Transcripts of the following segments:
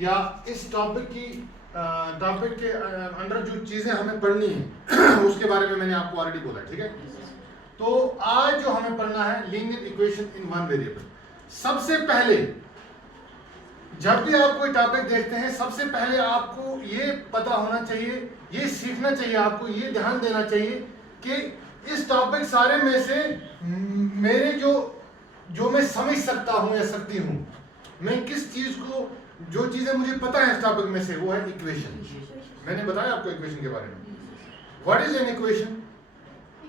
या इस टॉपिक के अंडर जो चीजें हमें पढ़नी है उसके बारे में मैंने आपको ऑलरेडी बोला, ठीक है। तो आज जो हमें पढ़ना है linear equation in one variable. सबसे पहले जब भी आप कोई टॉपिक देखते हैं, सबसे पहले आपको ये पता होना चाहिए, ये सीखना चाहिए, आपको ये ध्यान देना चाहिए कि इस टॉपिक सारे में से मेरे जो मैं समझ सकता हूं या सकती हूं, मैं किस चीज को, जो चीजें मुझे पता है इस टॉपिक में से, वो है इक्वेशन। मैंने बताया आपको इक्वेशन के बारे में। What is an equation?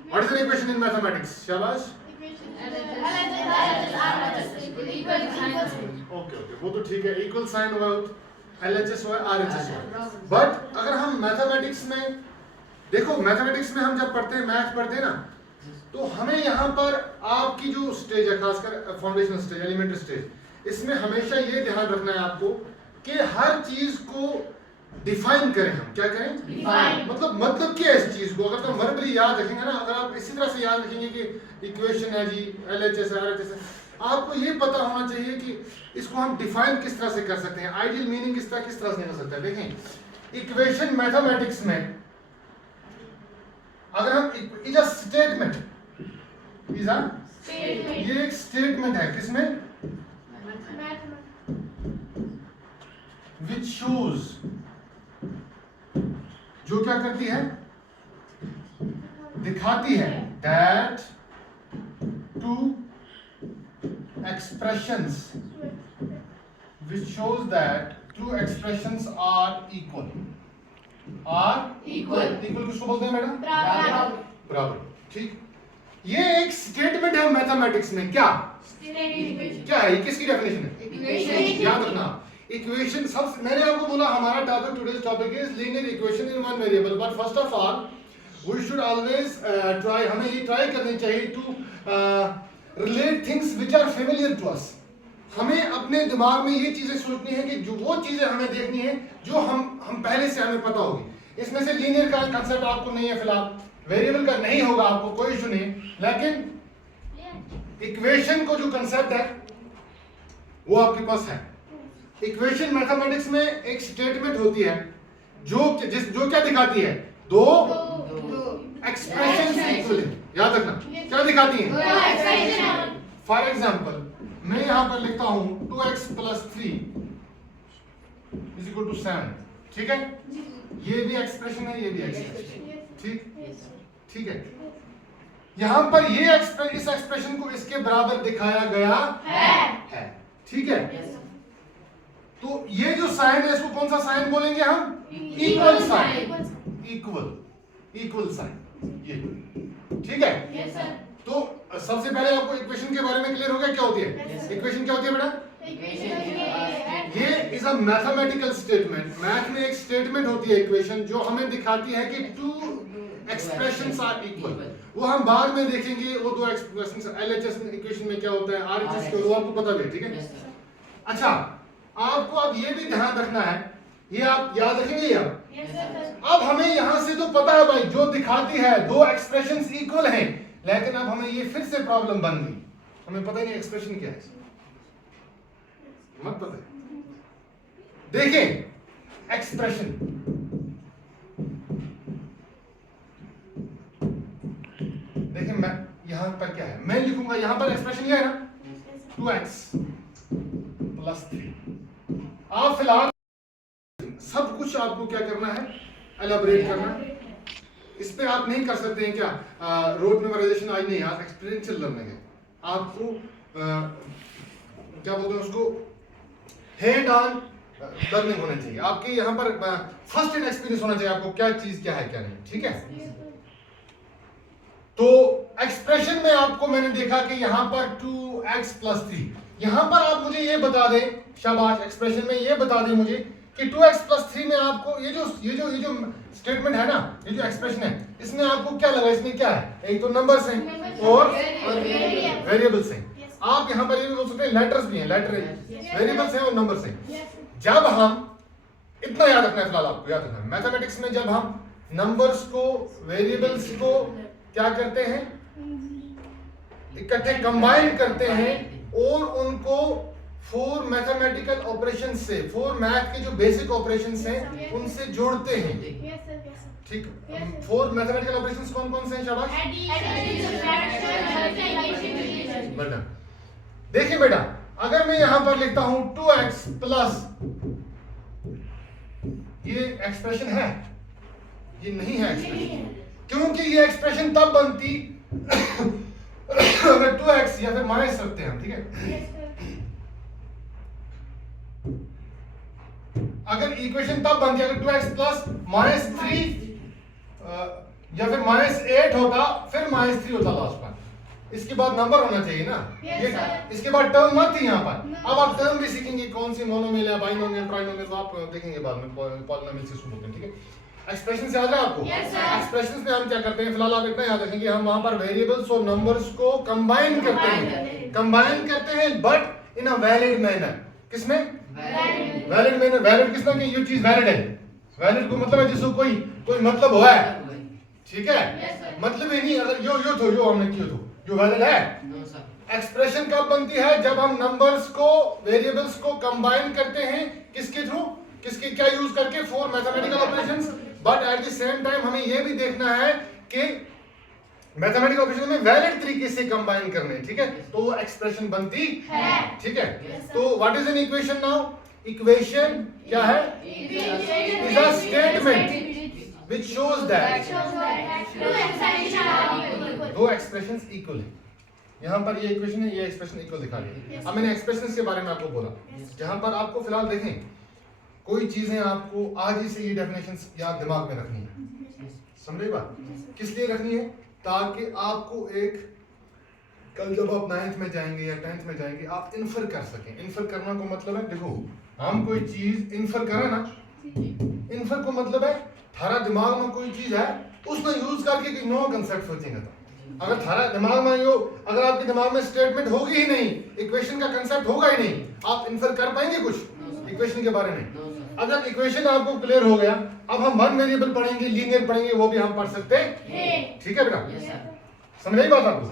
What is an equation in mathematics? शाबाश। ओके, वो तो ठीक है, इक्वल साइन हुआ, LHS हुआ, RHS हुआ। बट अगर हम मैथमेटिक्स में देखो, मैथमेटिक्स में हम जब पढ़ते हैं, मैथ पढ़ते हैं ना, तो हमें यहाँ पर आपकी जो स्टेज है, खासकर फाउंडेशनल स्टेज, एलिमेंट्री स्टेज, इसमें हमेशा ये ध्यान रखना है आपको कि हर चीज को डिफाइन करें। हम क्या करें? डिफाइन। मतलब क्या है इस चीज को? अगर हम वर्बली याद रखेंगे ना, अगर आप इसी तरह से याद रखेंगे कि इक्वेशन है जी, LHS है, RHS है, आपको ये पता होना चाहिए कि इसको हम डिफाइन किस तरह से कर सकते हैं, आइडियल मीनिंग किस तरह से निकल सकता है। देखें, इक्वेशन मैथमेटिक्स में अगर हम इज अ स्टेटमेंट, ये एक स्टेटमेंट है, किसमें? विच शोज, जो क्या करती है? दिखाती है that two expressions, which shows that two expressions are equal किसको बोलते हैं मैडम? बराबर। ठीक, ये एक स्टेटमेंट है मैथमेटिक्स में। क्या है? किसकी डेफिनेशन है? इक्वेशन। याद रखना, इक्वेशन सब, मैंने आपको बोला हमारा topic, today's topic is linear equation in one variable. But first of all we should always try, हमें ये ट्राई करनी चाहिए to relate things which are familiar to us. हमें अपने दिमाग में ये चीजें सोचनी है कि जो वो चीजें हमें देखनी है जो हम पहले से हमें पता होगी। इसमें से लीनियर का कंसेप्ट आपको नहीं है फिलहाल, वेरिएबल का नहीं होगा आपको, कोई इशू नहीं, लेकिन इक्वेशन को जो कंसेप्ट है वो आपके पास है। इक्वेशन मैथमेटिक्स में एक स्टेटमेंट होती है जो क्या दिखाती है? दो एक्सप्रेशंस इक्वल है। याद रखना, क्या दिखाती है? फॉर एग्जाम्पल, मैं यहां पर लिखता हूं 2x + 3 = 7, ठीक है? ये भी एक्सप्रेशन है, ये भी एक्सप्रेशन, ठीक है। यहां पर ये इस एक्सप्रेशन को इसके बराबर दिखाया गया है, ठीक है। तो ये जो साइन है, इसको कौन सा साइन बोलेंगे हम? इक्वल साइन, इक्वल साइन, ये, ठीक है। तो सबसे पहले आपको इक्वेशन के बारे में क्लियर हो गया क्या होती है? इक्वेशन क्या होती है बेटा? ये is a mathematical statement. Math में एक स्टेटमेंट होती है इक्वेशन, जो हमें दिखाती है कि टू एक्सप्रेशंस आर इक्वल। वो हम बाद में देखेंगे, वो दो एक्सप्रेशंस LHS इक्वेशन में क्या होता है, RHS के, वो आपको पता भी है, ठीक है। अच्छा, आपको अब ये भी ध्यान रखना है, ये आप याद रखेंगे ये अब हमें यहां से तो पता है भाई, जो दिखाती है दो एक्सप्रेशंस इक्वल हैं, लेकिन अब हमें ये फिर से प्रॉब्लम बन गई, हमें पता ही नहीं एक्सप्रेशन क्या है, मत पता है। देखें एक्सप्रेशन, देखें मैं यहां पर क्या है, मैं लिखूंगा यहां पर एक्सप्रेशन ये है ना, 2x + 3। आप फिलहाल सब कुछ आपको क्या करना है? एलाबोरेट करना है। इस पे आप नहीं कर सकते हैं क्या रोड मेमोराइजेशन, आज नहीं, आज एक्सपीरियंशियल लर्निंग है। आपको क्या बोलते हैं उसको, हेड ऑन लर्निंग होना चाहिए। आपके यहाँ पर फर्स्ट हैंड एक्सपीरियंस होना चाहिए आपको, क्या चीज क्या है क्या नहीं, ठीक है। तो एक्सप्रेशन में आपको मैंने देखा कि यहाँ पर 2x + 3, यहाँ पर आप मुझे ये बता दें, शाबाश, एक्सप्रेशन में ये बता दें मुझे कि 2x + 3 में आपको ये जो स्टेटमेंट है ना, ये जो एक्सप्रेशन है, इसमें आपको क्या लगा? इसमें क्या है? एक तो नंबर्स हैं और वेरिएबल्स हैं। आप यहाँ पर ये भी बोल सकते हैं लेटर्स भी हैं, लेटर वेरिएबल्स हैं और नंबर्स हैं। जब हम, इतना याद रखना है फिलहाल, आपको याद रखना है, मैथमेटिक्स में जब हम नंबर्स को, वेरिएबल्स को क्या करते हैं? इकट्ठे कंबाइन करते हैं और उनको 4 मैथमेटिकल ऑपरेशन से, 4 मैथ के जो बेसिक ऑपरेशंस हैं उनसे जोड़ते हैं। ठीक, 4 मैथमेटिकल ऑपरेशंस कौन कौन से हैं शाबाश? बेटा देखिए बेटा, अगर मैं यहां पर लिखता हूं 2x प्लस, ये एक्सप्रेशन है? ये नहीं है एक्सप्रेशन, क्योंकि ये एक्सप्रेशन तब बनती अगर 2x या फिर माइनस रखते हैं हम, ठीक है? अगर इक्वेशन तब बनती अगर 2x प्लस -3 या फिर -8 होता, फिर -3 होता लास्ट पर, इसके बाद नंबर होना चाहिए ना। ये इसके बाद टर्म मत थी यहाँ पर। अब आप टर्म भी सीखेंगे, कौन सी मोनोमियल है, बाइनोमियल, ट्राइनोमियल, तो आप देखेंगे बाद में पॉलिनोमियल से शुरू होते हैं, ठीक है? एक्सप्रेशन से याद है आपको? एक्सप्रेशन में हम क्या करते हैं, फिलहाल आप इतना याद रखेंगे, हम वहां पर वेरिएबल्स और नंबर्स को कंबाइन करते हैं but in a valid manner. किसमें? Valid manner. वैलिड किसमें कि ये चीज वैलिड है। वैलिड को मतलब है जिसको कोई मतलब हुआ है, ठीक है? मतलब ही नहीं, अगर यो हमने किया तो यो वैलिड है। एक्सप्रेशन कब बनती है? जब हम नंबर्स को, वेरिएबल्स को कंबाइन करते हैं, किसके थ्रू, किसके क्या यूज करके? 4 mathematical operations. But at the same time हमें यह भी देखना है कि मैथमेटिकल ऑपरेशन में वैलिड तरीके से कंबाइन करने, ठीक है? तो वो एक्सप्रेशन बनती है, ठीक है? तो what is an equation now? Equation क्या है? Is a statement which shows that दो एक्सप्रेशंस इक्वल है। यहां पर ये इक्वेशन है, ये एक्सप्रेशन इक्वल दिखा रही है। अब मैंने एक्सप्रेशंस के बारे में आपको बोला, जहां पर आपको फिलहाल देखें कोई चीजें आपको आज ही से ये डेफिनेशंस याद दिमाग में रखनी है, समझे बात? किस लिए रखनी है? ताकि आपको एक, कल जब आप 9th में जाएंगे या 10th में जाएंगे, आप इन्फर कर सकें। इन्फर करना को मतलब है, देखो हम कोई चीज इन्फर करें ना, इन्फर को मतलब है थारा दिमाग में कोई चीज है, उसमें यूज करके कोई नया कंसेप्ट सोचेंगे। तो अगर थारा दिमाग में यो, अगर आपके दिमाग में स्टेटमेंट होगी ही नहीं, इक्वेशन का कंसेप्ट होगा ही नहीं, आप इन्फर कर पाएंगे कुछ इक्वेशन के बारे में? अगर इक्वेशन आपको क्लियर हो गया, अब हम वन वेरिएबल पढ़ेंगे, लीनियर पढ़ेंगे, वो भी हम पढ़ सकते हैं, ठीक है बेटा? समझ आई बात आपको?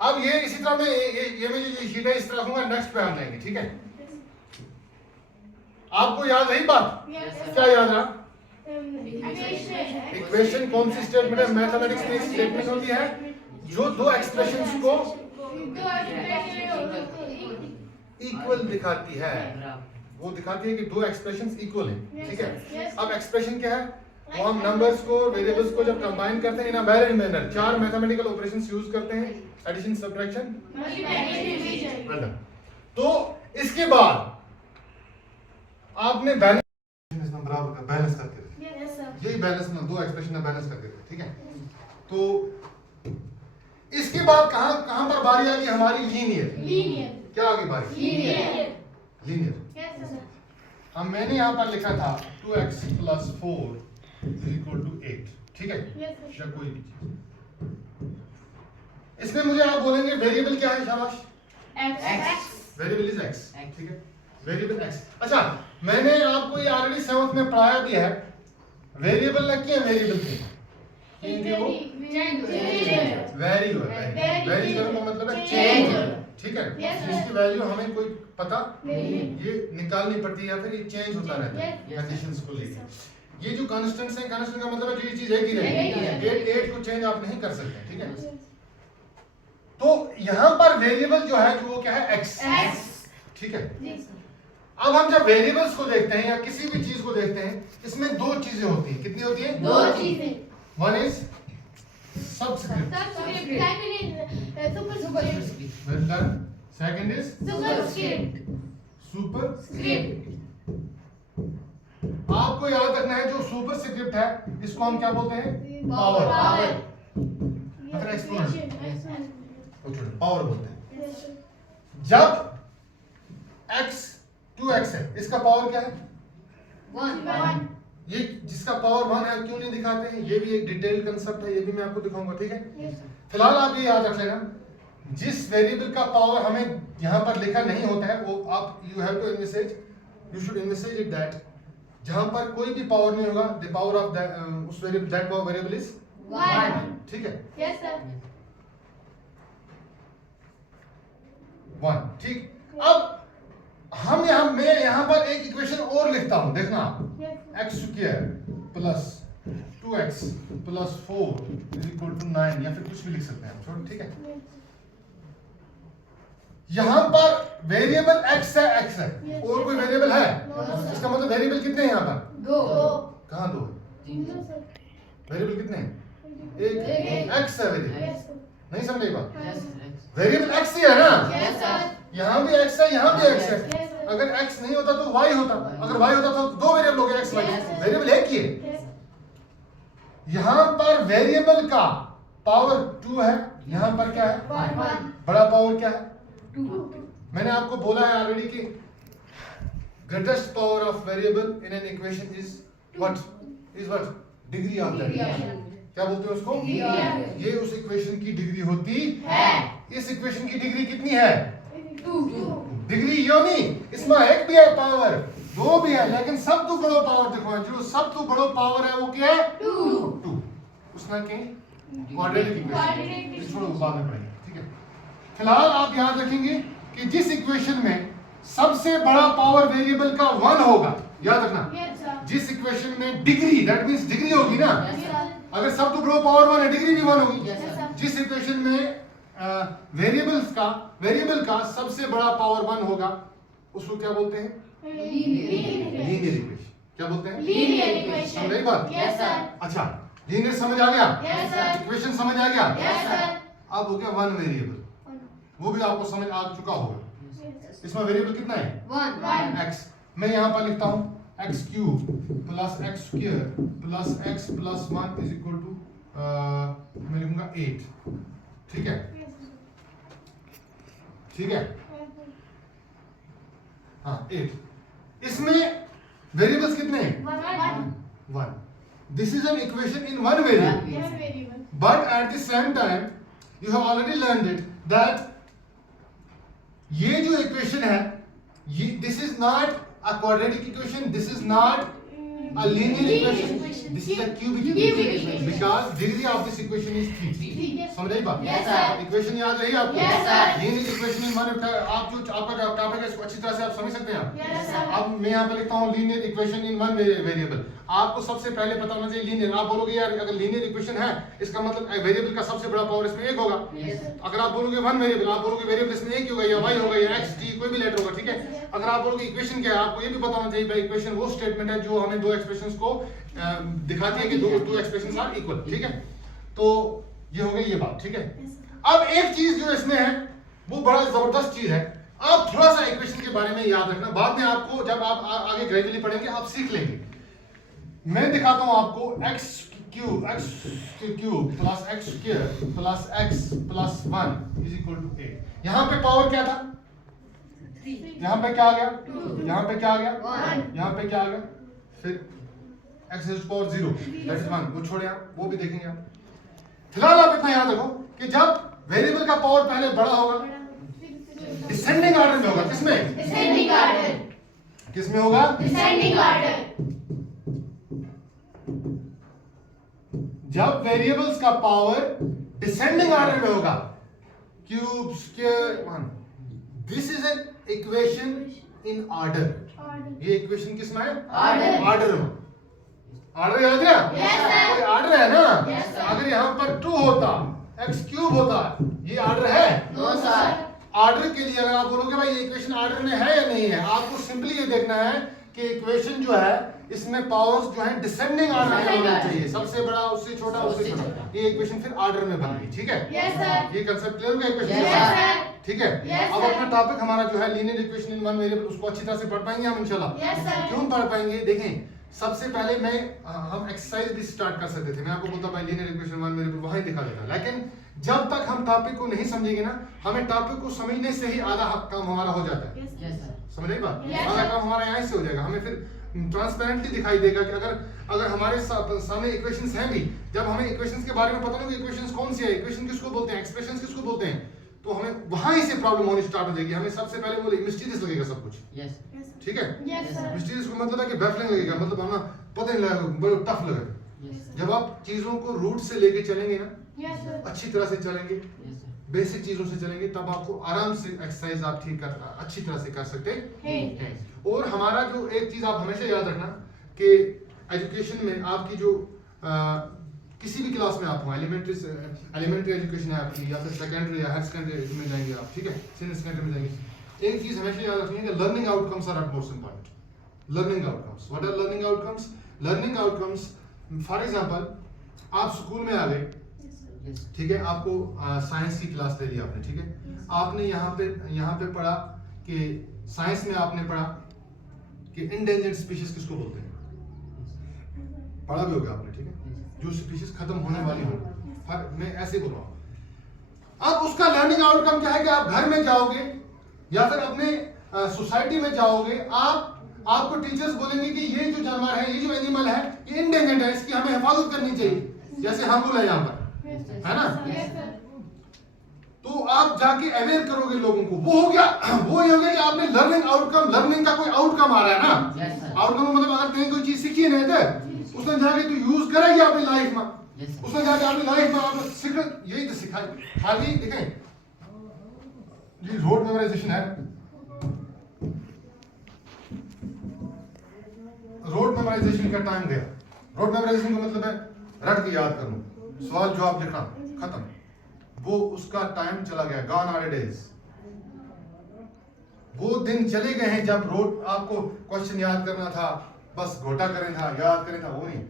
अब ये इसी तरह मैं ये मैं जो शीट है इस तरह रखूंगा, नेक्स्ट पे हम जाएंगे, ठीक है? आपको याद रही बात? क्या याद रहा? इक्वेशन कौन सी स्टेटमेंट है? मैथमेटिक्स में एक स्टेटमेंट होती है जो दो एक्सप्रेशंस को इक्वल दिखाती है। वो दिखाती है कि दो एक्सप्रेशंस इक्वल हैं, ठीक है? अब एक्सप्रेशन क्या है? वो हम नंबर्स को, वेरिएबल्स को जब कंबाइन करते हैं in a valid manner, 4 mathematical operations use करते हैं, एडिशन, सब्ट्रैक्शन, मल्टीप्लिकेशन। तो इसके बाद आपने बैलेंस बराबर का बैलेंस करके यही बैलेंस ना, दो एक्सप्रेशन में बैलेंस करके, ठीक है? तो इसके बाद कहां पर बारी आ गई हमारी? लीनियर। क्या आ गई बारी? लीनियर। अब मैंने यहां पर लिखा था 2x + 4 = 8, ठीक है? या कोई भी चीज, इसमें मुझे आप बोलेंगे वेरिएबल क्या है? शाबाश, x। वेरिएबल इज x, ठीक है? Variable x। अच्छा, मैंने आपको ये ऑलरेडी 7th में पढ़ाया भी है। वेरिएबल ना क्या वेरिएबल थे? वेरी करने का मतलब है चेंज, ठीक है? इसकी वैल्यू हमें कोई पता नहीं, ये निकालनी पड़ती है या फिर ये चेंज होता रहता है कंडीशंस को लेकर। ये जो कांस्टेंट्स हैं, कांस्टेंट का मतलब है जो ये चीज एक ही रहेगी, 8 को चेंज आप नहीं कर सकते, ठीक है? तो यहां पर वेरिएबल जो है वो क्या है? x, ठीक है? अब हम जब वेरिएबल्स को देखते हैं या किसी भी चीज को देखते हैं, इसमें दो चीजें होती हैं। कितनी होती है? दो चीजें। One is subscript, second is superscript. आपको याद रखना है जो सुपरस्क्रिप्ट है इसको हम क्या बोलते हैं? पावर। मतलब एक्सपोनेंट, पावर बोलते हैं। जब x 2x है, इसका पावर क्या है? 1। ये जिसका पावर 1 है क्यों नहीं दिखाते हैं? ये भी एक डिटेल कंसेप्ट है, ये भी मैं आपको दिखाऊंगा, ठीक है? फिलहाल आप ये याद रख लेना, जिस वेरिएबल का पावर हमें यहाँ पर लिखा नहीं होता है वो आप यू शुड इनविसेज इट दैट जहां पर कोई भी पावर नहीं होगा, द पावर ऑफ उस वेरिएबल, दैट वेरिएबल इज 1, ठीक है? Yes sir. 1, ठीक। अब मैं यहाँ पर एक इक्वेशन और लिखता हूं, देखना, x square plus 2x plus 4 is equal to 9, या फिर कुछ भी लिख सकते हैं छोड़, ठीक है। यहां पर वेरिएबल x है, और कोई वेरिएबल है? इसका मतलब वेरिएबल कितने हैं यहाँ पर? 2। कहाँ 2? वेरिएबल कितने हैं? एक x है वेरिएबल, नहीं समझे बात? वेरिएबल x ही है ना, यहाँ भी x है, यहाँ भी x है। अगर x नहीं होता तो y होता, अगर y होता तो दो वेरिएबल हो गए x y, वेरिएबल एक ही है। यहाँ पर वेरिएबल का पावर 2 है, यहाँ पर क्या है? 1। बड़ा पावर क्या है? 2। मैंने आपको बोला है ऑलरेडी कि greatest power of variable in an equation is what? Degree of that. क्या बोलते हैं उसको? ये उस इक्वेशन की डिग्री होती है। इस इक्वेशन की डिग्री कितनी है? 2। डिग्री यो नहीं, इसमें एक भी है पावर, 2 भी है, लेकिन सब तो बड़ो पावर देखो, जो सब तो बड़ो पावर है वो क्या है? 2। उसमें के क्वाड्रेटिक इक्वेशन, छोड़ो बाद में पढ़ेंगे, ठीक है। फिलहाल आप याद रखेंगे कि जिस इक्वेशन में सबसे बड़ा पावर वेरिएबल का 1 होगा, याद रखना, जिस इक्वेशन में डिग्री, दैट मींस डिग्री होगी ना, अगर सब तो बड़ा पावर 1 है, डिग्री भी 1 होगी। जिस इक्वेशन में वेरिएबल का सबसे बड़ा पावर 1 होगा, उसको क्या बोलते हैं? Linear equation. क्या बोलते हैं? Linear equation. समझ आई बात? Yes sir. अच्छा, लीनियर समझ आ गया? Yes sir. इक्वेशन समझ आ गया? Yes sir. अब हो गया 1 वेरिएबल, वो भी आपको समझ आ चुका होगा। इसमें वेरिएबल कितना है? 1। x। मैं यहाँ पर लिखता हूँ x cube plus x square plus x plus 1 is equal to, मैं लिखूंगा 8, ठीक है, ठीक है, हाँ 8। इसमें वेरिएबल्स कितने हैं? 1। This is an equation in 1 variable, but at the same time you have already learned it that ये जो इक्वेशन है, ये this is not a quadratic equation, this is not a linear equation, this is a cubic equation because degree of this equation is 3। समझ आई बात? Yes sir। Equation याद रही आपको? Yes sir। linear equation in one, आप जो आपका topic है इसको अच्छी तरह से आप समझ सकते हैं आप? Yes sir। अब मैं यहाँ पे लिखता हूँ linear equation in one variable। आपको सबसे पहले पता होना चाहिए linear। आप बोलोगे यार अगर linear equation है इसका मतलब वेरिएबल का सबसे बड़ा पावर इसमें 1 होगा। Yes sir। अगर आप बोलोगे 1 वेरिएबल, आप बोलोगे वेरिएबल इसमें 1 ही होगा या y होगा या x t कोई भी लेटर होगा, ठीक है। अगर आप बोलोगे इक्वेशन क्या है, आपको ये भी पता होना चाहिए भाई इक्वेशन वो स्टेटमेंट है जो हमें दो एक्सप्रेशंस को दिखाती है कि दो एक्सप्रेशंस आर इक्वल, ठीक है। तो ये हो गई ये बात, ठीक है। अब एक चीज जो इसमें है वो बड़ा जबरदस्त चीज है, आप थोड़ा सा इक्वेशन के बारे में याद रखना, बाद में आपको जब आप आगे ग्रेजुअली पढ़ेंगे आप सीख लेंगे। मैं दिखाता हूं आपको x cube plus x square plus x plus 1 is equal to 8। यहां पे पावर क्या था? यहाँ पे क्या आ गया? यहाँ पे क्या आ गया? 1। यहाँ पे क्या आ गया? फिर x is power 0, that is 1, वो छोड़े आप, वो भी देखेंगे आप। फिलहाल आप इतना याद रखो कि जब वेरिएबल का पावर पहले बड़ा होगा डिसेंडिंग ऑर्डर में होगा। किसमें? Descending order. किसमें होगा? Descending order. जब वेरिएबल्स का पावर डिसेंडिंग ऑर्डर में होगा, cube square 1, this is an equation in order. ये इक्वेशन किसमें है? ऑर्डर में। ऑर्डर याद है? Yes, sir। कोई ऑर्डर है ना? Yes, sir। अगर यहाँ पर 2 होता, x क्यूब होता, ये ऑर्डर है? No sir. ऑर्डर के लिए अगर आप बोलोगे भाई ये इक्वेशन ऑर्डर में है या नहीं है, आपको सिंपली ये देखना है कि इक्वेशन जो है इसमें पावर्स जो है डिसेंडिंग ऑर्डर में होना चाहिए, सबसे बड़ा उससे छोटा उससे छोटा। ये इक्वेशन फिर ऑर्डर में बन गई, ठीक है। Yes sir. ये कांसेप्ट क्लियर हो गया इक्वेशन? Yes sir. ठीक है। Yes, अब sir। अपना टॉपिक हमारा जो है linear equation in one variable, उसको अच्छी तरह से पढ़ पाएंगे हम इंशाल्लाह। Yes, sir। क्यों पढ़ पाएंगे? देखें, सबसे पहले हम एक्सरसाइज भी स्टार्ट कर सकते थे, मैं आपको बोलता भाई लीनियर इक्वेशन वन वेरिएबल वहां ही दिखा देता, लेकिन जब तक हम टॉपिक को नहीं समझेंगे ना, हमें टॉपिक को समझने से ही आधा काम हमारा हो जाता है। Yes sir. समझ आई बात? Yes, आधा sir। काम हमारा यहाँ से हो जाएगा, हमें फिर ट्रांसपेरेंटली दिखाई देगा कि अगर हमारे सामने इक्वेशंस हैं भी, जब हमें इक्वेशंस के बारे में पता नहीं कि इक्वेशंस कौन सी है, इक्वेशन किसको बोलते हैं, एक्सप्रेशंस किसको बोलते हैं, तो हमें वहां ही से प्रॉब्लम होनी स्टार्ट हो जाएगी। हमें सबसे पहले वो मिस्टीरियस लगेगा सब कुछ, ठीक है। Yes sir. मिस्टीरियस का मतलब है कि बैफलिंग लगेगा, मतलब हमें पता नहीं लगेगा, बड़ा टफ लगेगा। जब आप चीजों को रूट से लेके चलेंगे ना, यस सर। अच्छी तरह से चलेंगे, बेसिक चीजों से चलेंगे तब आपको आराम से एक्सरसाइज आप अच्छी तरह से कर सकते हैं। और हमारा जो एक चीज आप हमेशा याद रखना कि एजुकेशन में आपकी जो किसी भी क्लास में आप हो, एलिमेंट्री एजुकेशन है आपकी, या फिर सेकेंडरी या हायर सेकेंडरी में जाएंगे आप, ठीक है, सीनियर सेकेंडरी में जाएंगे, एक चीज हमेशा याद रखनी है कि learning outcomes are most important. Learning outcomes, what are learning outcomes? Learning outcomes, for example आप स्कूल में आ गए, ठीक है, आपको साइंस की क्लास ले ली आपने, ठीक है, आपने यहाँ पे पढ़ा कि साइंस में आपने पढ़ा कि इंडेंजर्ड स्पीशीज किसको बोलते हैं, पढ़ा भी होगा आपने, ठीक है, जो स्पीशीज खत्म होने वाली हो, मैं ऐसे बोल रहा हूँ। अब उसका लर्निंग आउटकम क्या है कि आप घर में जाओगे या फिर अपने सोसाइटी में जाओगे, आपको टीचर्स बोलेंगे कि ये जो जानवर है, ये जो एनिमल है, ये इंडेंजर्ड है, इसकी हमें हिफाजत करनी चाहिए, जैसे हम बोला यहाँ पर, है ना। तो आप जाके अवेयर करोगे लोगों को, वो हो गया, वो ये हो गया कि आपने लर्निंग आउटकम, लर्निंग का कोई आउटकम आ रहा है ना। आउटकम मतलब अगर कहीं कोई चीज सीखी है ना, उसने जाके तो यूज करेगी अपनी लाइफ में, उसने जाके अपनी लाइफ में आप सीख, यही तो सिखाई। खाली देखें, ये रोड मेमोराइजेशन है, रोड मेमोराइजेशन का टाइम गया। रोड मेमोराइजेशन का मतलब है रट के याद करना, सवाल जवाब लिखना, खत्म, वो उसका टाइम चला गया, गॉन आर डेज। वो दिन चले गए हैं जब रोड आपको क्वेश्चन याद करना था, बस घोटा करना था, याद करना था, वो नहीं।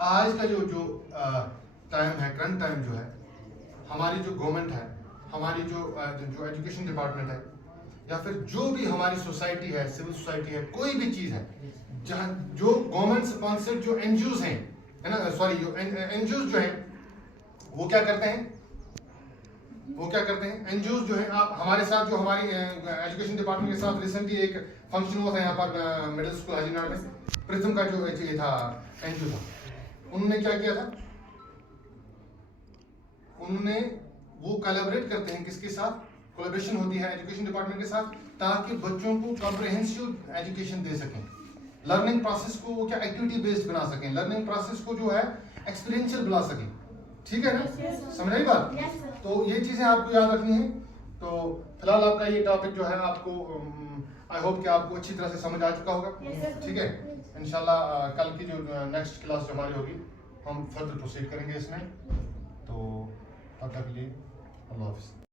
आज का जो टाइम है, करंट टाइम जो है, हमारी जो गवर्नमेंट है, हमारी जो एजुकेशन डिपार्टमेंट है, या फिर जो भी हमारी सोसाइटी है, सिविल सोसाइटी है, कोई भी चीज है, जहां जो गवर्नमेंट स्पॉन्सर्ड जो एनजीओज हैं, है ना, सॉरी, जो एनजीओज जो हैं, वो क्या करते हैं, एनजीओज जो है, आप हमारे साथ, जो हमारी एजुकेशन डिपार्टमेंट के साथ रिसेंटली एक फंक्शन हुआ था यहाँ पर मिडिल स्कूल हाजीनार में, प्रिज्म का जो ये था एनजीओ था, उन्होंने क्या किया था, उन्होंने वो कोलैबोरेट करते हैं, किसके साथ कोलैबोरेशन होती है एजुकेशन डिपार्टमेंट के साथ, ताकि बच्चों को कॉम्प्रिहेंसिव एजुकेशन दे सकें, लर्निंग प्रोसेस को वो क्या एक्टिविटी बेस्ड बना सकें, लर्निंग प्रोसेस को जो है एक्सपीरियंशियल बना सकें, ठीक है ना, समझ आई बात। तो ये चीजें आपको याद रखनी है। तो फिलहाल आपका ये टॉपिक जो है, आपको आई होप कि आपको अच्छी तरह से समझ आ चुका होगा, ठीक है। इंशाल्लाह कल की जो नेक्स्ट क्लास जो हमारी होगी, हम फर्दर प्रोसीड करेंगे इसमें। तो तब तक के लिए अल्लाह हाफिज़।